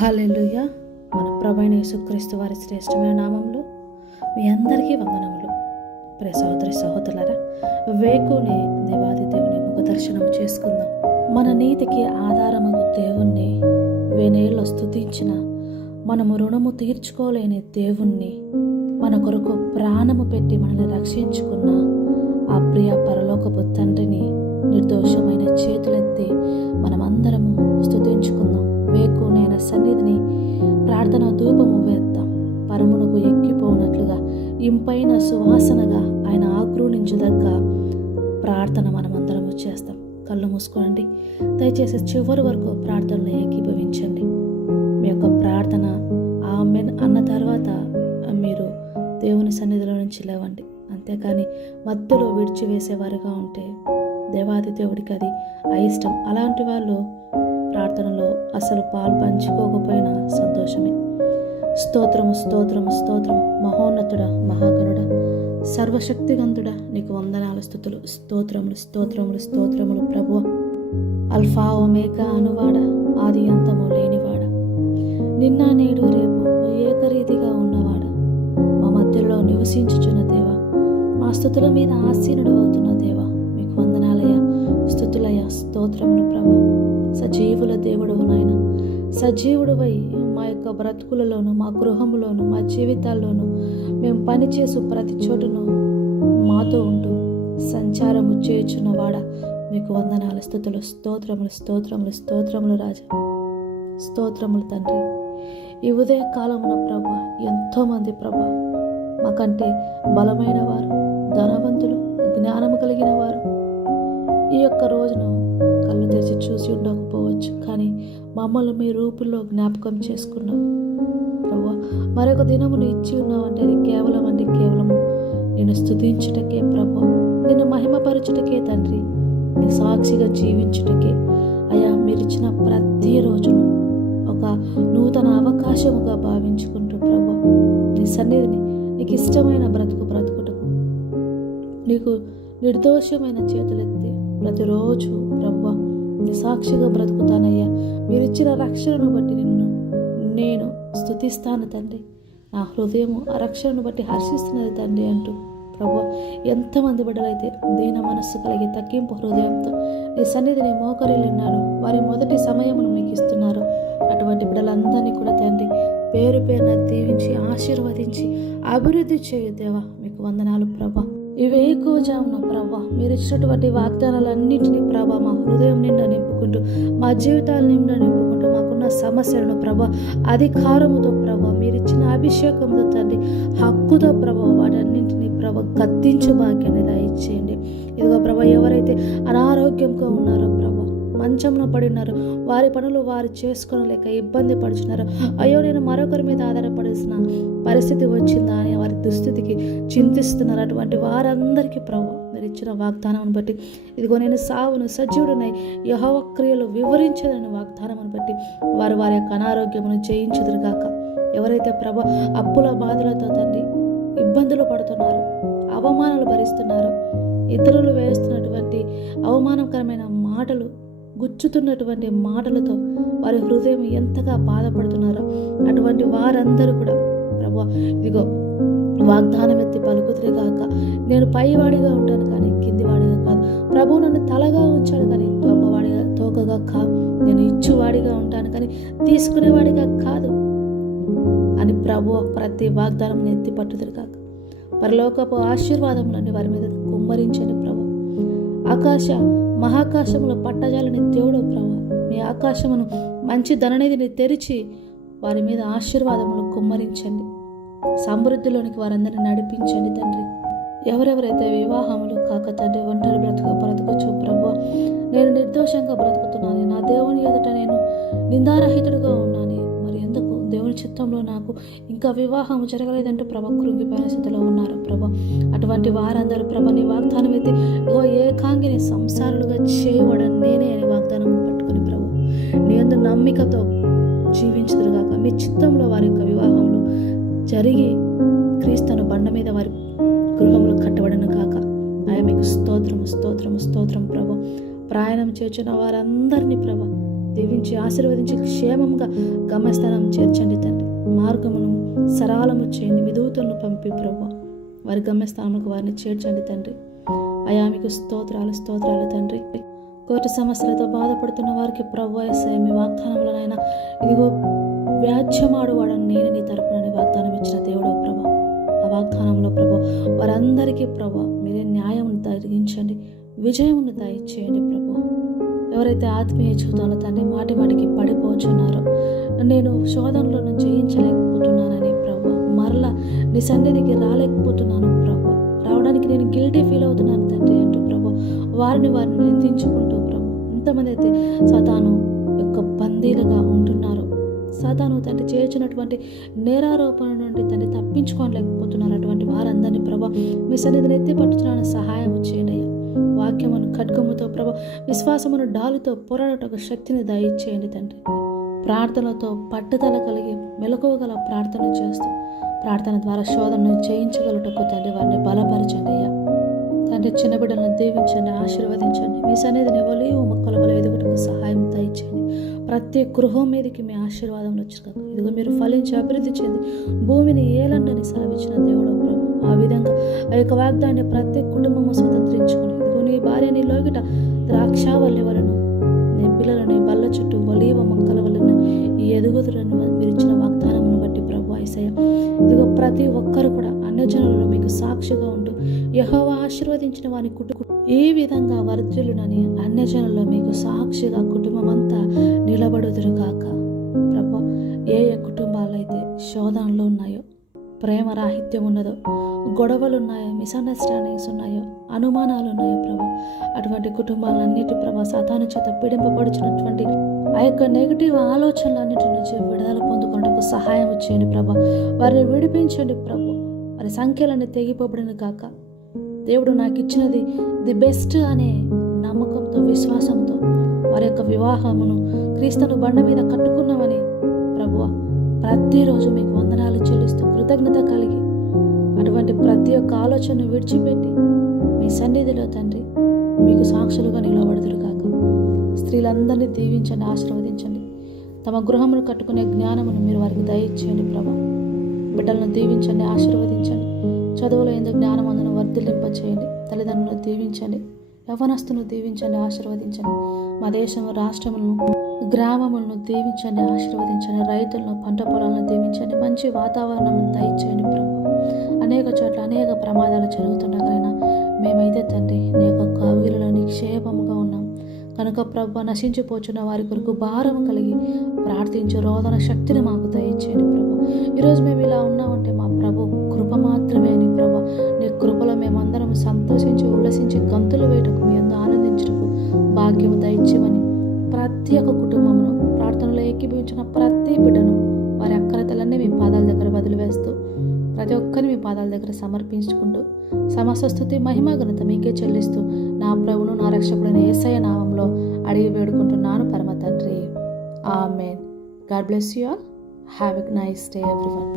Hallelujah మన ప్రభైన యేసుక్రీస్తు వారి శ్రేష్టమైన నామంలో మీ అందరికీ వందనములు. ప్రే సహోదరి సహోదరులరా వేకునే దేవాది దేవుని ముఖ దర్శనం చేసుకుందాం. మన నీతికి ఆధారమగు దేవుణ్ణి వేనేళ్ళు స్థుతించిన మనము రుణము తీర్చుకోలేని దేవుణ్ణి మన కొరకు ప్రాణము పెట్టి మనల్ని రక్షించుకున్న ఆ ప్రియ పరలోకపు తండ్రిని నిర్దోషమైన చేతులెత్తి మనమందరము స్థుతించుకుందాం వేకునైన సన్నిధిని ప్రార్థన ధూపము వేద్దాం. పరమునకు ఎక్కిపోనట్లుగా ఇంపైన సువాసనగా ఆయన ఆక్రూణించదగ్గ ప్రార్థన మనమందరము చేస్తాం. కళ్ళు మూసుకోండి. దయచేసి చివరి వరకు ప్రార్థనలో ఏకీభవించండి. మీ యొక్క ప్రార్థన ఆమెన్ అన్న తర్వాత మీరు దేవుని సన్నిధిలో నుంచి లేవండి. అంతేకాని మధ్యలో విడిచివేసేవారుగా ఉంటే దేవాది దేవుడికి అది అయిష్టం. అలాంటి వాళ్ళు ప్రార్థనలో అసలు పాలు పంచుకోకపోయినా సంతోషమే. స్తోత్రము స్తోత్రము స్తోత్రము మహోన్నతుడ మహాగణుడ సర్వశక్తిగంతుడ నీకు వందనాల స్థుతులు స్తోత్రములు స్తోత్రములు స్తోత్రములు ప్రభువ. అల్ఫా ఒమేక అనువాడ ఆది అంతము లేనివాడ. నిన్న నేడు రేపు ఏకరీతిగా ఉన్నవాడ. మా మధ్యలో నివసించుచున్న దేవా మా స్థుతుల మీద ఆసీనుడు అవుతున్న దేవా మీకు వందనాలయ స్థుతులయ స్తోత్రములు ప్రభు సజీవుల దేవుడు నాయన. సజీవుడువై మా యొక్క బ్రతుకులలోను మా గృహములోను మా జీవితాల్లోనూ మేము పనిచేసు ప్రతి చోటును మాతో ఉంటూ సంచారము చేయుచున్నవాడ మీకు వందనాల స్థుతులు స్తోత్రములు స్తోత్రములు స్తోత్రములు రాజా. స్తోత్రములు తండ్రి. ఈ ఉదయ కాలమున ప్రభ ఎంతోమంది ప్రభ మాకంటే బలమైన వారు ధనవంతులు జ్ఞానము కలిగిన వారు ఈ యొక్క రోజును కళ్ళు తెరిచి చూసి ఉండకపోవచ్చు. కానీ మమ్మల్ని మీ రూపుల్లో జ్ఞాపకం చేసుకున్నాం ప్రభు మరొక దినమును ఇచ్చి ఉన్నావంటే అది కేవలం అంటే కేవలము. నేను స్థుతించుటకే ప్రభు నిన్ను మహిమపరచుటకే తండ్రి నీ సాక్షిగా జీవించుటకే. అయా మీరిచ్చిన ప్రతి రోజును ఒక నూతన అవకాశముగా భావించుకుంటూ ప్రభు నీ సన్నిధిని నీకు ఇష్టమైన బ్రతుకు బ్రతుకుటకు నీకు నిర్దోషమైన చేతులెత్తి ప్రతిరోజు ప్రభు సాక్షిగా బ్రతుకుతానయ్యా. మీరిచ్చిన రక్షణను బట్టి నిన్ను నేను స్థుతిస్తాను తండ్రి. నా హృదయము ఆ రక్షణను బట్టి హర్షిస్తున్నది తండ్రి అంటూ ప్రభు ఎంతమంది బిడ్డలైతే దీన మనస్సు కలిగి తగ్గింపు హృదయంతో నీ సన్నిధిని మోకరిల్లున్నారు వారి మొదటి సమయమును మీకు ఇస్తున్నారు. అటువంటి బిడ్డలందరినీ కూడా తండ్రి పేరు పేరున దీవించి ఆశీర్వదించి అభివృద్ధి చేయు దేవా మీకు వందనాలు ప్రభా. ఇవే ప్రభా మీరు ఇచ్చినటువంటి వాగ్దానాలన్నింటినీ ప్రభా మా హృదయం నిండా నింపుకుంటూ మా జీవితాల నిండా నింపుకుంటూ మాకున్న సమస్యలను ప్రభా అధికారముతో ప్రభా మీరు ఇచ్చిన అభిషేకంతో తండ్రి హక్కుతో ప్రభా వాటన్నింటినీ ప్రభ కత్తించు భాగ్యాన్ని దయచేయండి. ఇదిగో ప్రభ ఎవరైతే అనారోగ్యంగా ఉన్నారో ప్రభా మంచంలో పడి ఉన్నారు వారి పనులు వారు చేసుకోలేక ఇబ్బంది పడుచున్నారు. అయ్యో నేను మరొకరి మీద ఆధారపడాల్సిన పరిస్థితి వచ్చిందా అని వారి దుస్థితికి చింతిస్తున్నారు. అటువంటి వారందరికీ ప్రభు మీరు ఇచ్చిన వాగ్దానం బట్టి. ఇదిగో నేను సావును సజీవుడునై యహోవ క్రియలు వివరించదని వాగ్దానం బట్టి వారు వారి యొక్క అనారోగ్యమును జయించుదురుగాక ఎవరైతే ప్రభ అప్పుల బాధలతో తండ్రి ఇబ్బందులు పడుతున్నారు అవమానాలు భరిస్తున్నారు ఇతరులు వేస్తున్నటువంటి అవమానకరమైన మాటలు గుచ్చుతున్నటువంటి మాటలతో వారి హృదయం ఎంతగా బాధపడుతున్నారో అటువంటి వారందరూ కూడా ప్రభు ఇదిగో వాగ్దానం ఎత్తి పలుకుతురే కాక నేను పైవాడిగా ఉంటాను కానీ కిందివాడిగా కాదు. ప్రభు నన్ను తలగా ఉంచాడు కానీ తోకవాడిగా తోకగా కా. నేను ఇచ్చువాడిగా ఉంటాను కానీ తీసుకునేవాడిగా కాదు అని ప్రభు ప్రతి వాగ్దానం ఎత్తి పట్టుదురు కాక పరలోకపు ఆశీర్వాదములన్నీ వారి మీద కుమ్మరించని ఆకాశ మహాకాశముల పట్టజాలని దేవుడు ప్రభా. మీ ఆకాశమును మంచి ధననిధిని తెరిచి వారి మీద ఆశీర్వాదములు కుమ్మరించండి. సమృద్ధిలోనికి వారందరిని నడిపించండి తండ్రి. ఎవరెవరైతే వివాహములు కాక తండ్రి ఒంటరి బ్రతుకు బ్రతుకొచ్చు ప్రభు నేను నిర్దోషంగా బ్రతుకుతున్నాను. నా దేవుని ఎదుట నేను నిందారహితుడుగా ఉన్నాను. చిత్తంలో నాకు ఇంకా వివాహం జరగలేదంటూ ప్రభ కృంగిపోయిన స్థితిలో ఉన్నారు. ప్రభ అటువంటి వారందరూ ప్రభ నీ వాగ్దానం అయితే ఓ ఏకాంగిని సంసారులుగా చేయవడం నేనే అని వాగ్దానం పట్టుకుని ప్రభు నీ అందు నమ్మికతో జీవించదురుగాక మీ చిత్తంలో వారి యొక్క వివాహంలో జరిగి క్రీస్తును బండ మీద వారి గృహములు కట్టబడను కాక ఆయన మీకు స్తోత్రము స్తోత్రము స్తోత్రం ప్రభు. ప్రయాణం చేసిన వారందరినీ ప్రభ దీవించి ఆశీర్వదించి క్షేమంగా గమ్యస్థానం చేర్చండి తండ్రి. మార్గమును సరళము చేయండి. విధూతులను పంపి ప్రభు. వారి గమ్యస్థానముకు వారిని చేర్చండి తండ్రి. అయా మీకు స్తోత్రాలు స్తోత్రాలు తండ్రి. కోటి సమస్యలతో బాధపడుతున్న వారికి ప్రభు ఎస్ఐ మీ వాగ్దానంలోనైనా ఇదిగో వ్యాజ్యమాడువాడని నేను నీ తరపునని వాగ్దానం ఇచ్చిన దేవుడు ప్రభా. ఆ వాగ్దానంలో ప్రభు వారందరికీ ప్రభు మీరే న్యాయం తగ్గించండి. విజయమును దయచేయండి ప్రభు. ఎవరైతే ఆత్మీయ జీవితంలో తండ్రి మాటి మాటికి పడిపోచున్నారో నేను శోధనలను జయించలేకపోతున్నానని ప్రభు. మరలా నీ సన్నిధికి రాలేకపోతున్నాను ప్రభు. రావడానికి నేను గిల్టీ ఫీల్ అవుతున్నాను తండ్రి అంటూ ప్రభు వారిని వారిని నిందించుకుంటూ ప్రభు. ఎంతమంది అయితే సతాను యొక్క బందీలుగా ఉంటున్నారో. సాతాను తండ్రి చేర్చినటువంటి నేరారోపణ నుండి తండ్రి తప్పించుకోలేకపోతున్నారు. అటువంటి వారందరినీ ప్రభా మీ సన్నిధిని ఎత్తి సహాయం ఖడ్గముతో ప్రభ విశ్వాసమును డాలుతో పోరాడటకు శక్తిని దయచేయండి తండ్రి. ప్రార్థనతో పట్టుదల కలిగి మెలకువగల ప్రార్థన చేస్తూ ప్రార్థన ద్వారా శోధనను చేయించగలుగుటకు తండ్రి వారిని బలపరచండి అయ్యా. తండ్రి చిన్న బిడ్డలను దీవించండి ఆశీర్వదించండి. మీ సన్నిధిని ఒలివ మొక్కల వల్ల ఎదుగుటకు సహాయం దయచేయండి. ప్రతి గృహం మీదకి మీ ఆశీర్వాదం వచ్చిన ఇదిగో మీరు ఫలించి అభివృద్ధి చెంది భూమిని ఏలండని సెలవిచ్చిన దేవుడు ప్రభు. ఆ విధంగా ఆ యొక్క వాగ్దాన్ని ప్రతి కుటుంబము స్వతంత్రించుకొని నీ భార్య నీ లోగిట ద్రాక్షావల్లి వలను. నీ పిల్లలని బల్ల చుట్టూ ఒలీవ మొక్కల వలన. ఈ ఎదుగుదలను మీరు ఇచ్చిన వాగ్దానమును బట్టి ప్రభు ఐసయ ఇదిగో ప్రతి ఒక్కరు కూడా అన్యజనులలో మీకు సాక్షిగా ఉంటూ యహోవ ఆశీర్వదించిన వారి కుటుంబం ఈ విధంగా వర్జులునని అన్యజనుల్లో మీకు సాక్షిగా కుటుంబం అంతా నిలబడుదురుగాక ప్రభు ఏ ఏ కుటుంబాలైతే శోధనలు ఉన్నాయో ప్రేమ రాహిత్యం ఉన్నదో గొడవలు ఉన్నాయో మిస్అండర్స్టాండింగ్స్ ఉన్నాయో అనుమానాలు ఉన్నాయో ప్రభు? అటువంటి కుటుంబాలన్నిటి ప్రభా సతాను చేత పీడింపబడుచున్నటువంటి ఆ యొక్క నెగిటివ్ ఆలోచనలన్నిటి నుంచి విడుదల పొందుకున్నకు సహాయం చేయండి ప్రభా. వారిని విడిపించండి ప్రభు. వారి సంఖ్యలన్నీ తెగిపోబడిన కాక దేవుడు నాకు ఇచ్చినది ది బెస్ట్ అనే నమ్మకంతో విశ్వాసంతో వారి యొక్క వివాహమును క్రీస్తును బండ మీద కట్టుకున్నామని ప్రతిరోజు మీకు వందనాలు చెల్లిస్తూ కృతజ్ఞత కలిగి అటువంటి ప్రతి ఒక్క ఆలోచనను విడిచిపెట్టి మీ సన్నిధిలో తండ్రి మీకు సాక్షులుగా నిలబడుతురు కాక స్త్రీలందరినీ దీవించండి ఆశీర్వదించండి. తమ గృహమును కట్టుకునే జ్ఞానమును మీరు వారికి దయచేయండి ప్రభా. బిడ్డలను దీవించండి ఆశీర్వదించండి. చదువులో ఎందుకు జ్ఞానమందును వర్ధిల్లింప చేయండి తల్లిదండ్రులను దీవించండి యవనస్తును దీవించండి ఆశీర్వదించండి. మా దేశము రాష్ట్రములను గ్రామములను దీవించండి ఆశీర్వదించండి రైతులను పంట పొలాలను దీవించండి మంచి వాతావరణం దయచేయండి ప్రభు. అనేక చోట్ల అనేక ప్రమాదాలు జరుగుతుండగైనా మేమైతే తండ్రి నీ యొక్క కవిలలో నిక్షేపముగా ఉన్నాం. కనుక ప్రభు నశించిపోచున్న వారి కొరకు భారం కలిగి ప్రార్థించు రోదన శక్తిని మాకు దయచేయండి ప్రభు. ఈరోజు మేము ఇలా ఉన్నామంటే మా ప్రభు కృప మాత్రమే అని ప్రభు. నీ కృపలో మేమందరం సంతోషించి ఉల్లసించి గంతులు వేయటకు మీ ఆనందించటకు భాగ్యం దయచేయమని ప్రతి ఒక్క కుటుంబమును ప్రార్థనలో ఏకీభవించిన ప్రతి బిడ్డను వారి అక్కరతలన్నీ మీ పాదాల దగ్గర వదిలివేస్తూ ప్రతి ఒక్కరిని మీ పాదాల దగ్గర సమర్పించుకుంటూ సమస్వస్థుతి మహిమా మహిమ ఘనత మీకే చెల్లిస్తూ నా ప్రభును నా రక్షకుడైన ఏసయ నామంలో అడిగి వేడుకుంటున్నాను పరమ తండ్రి. Amen. God bless you all. Have a nice day everyone.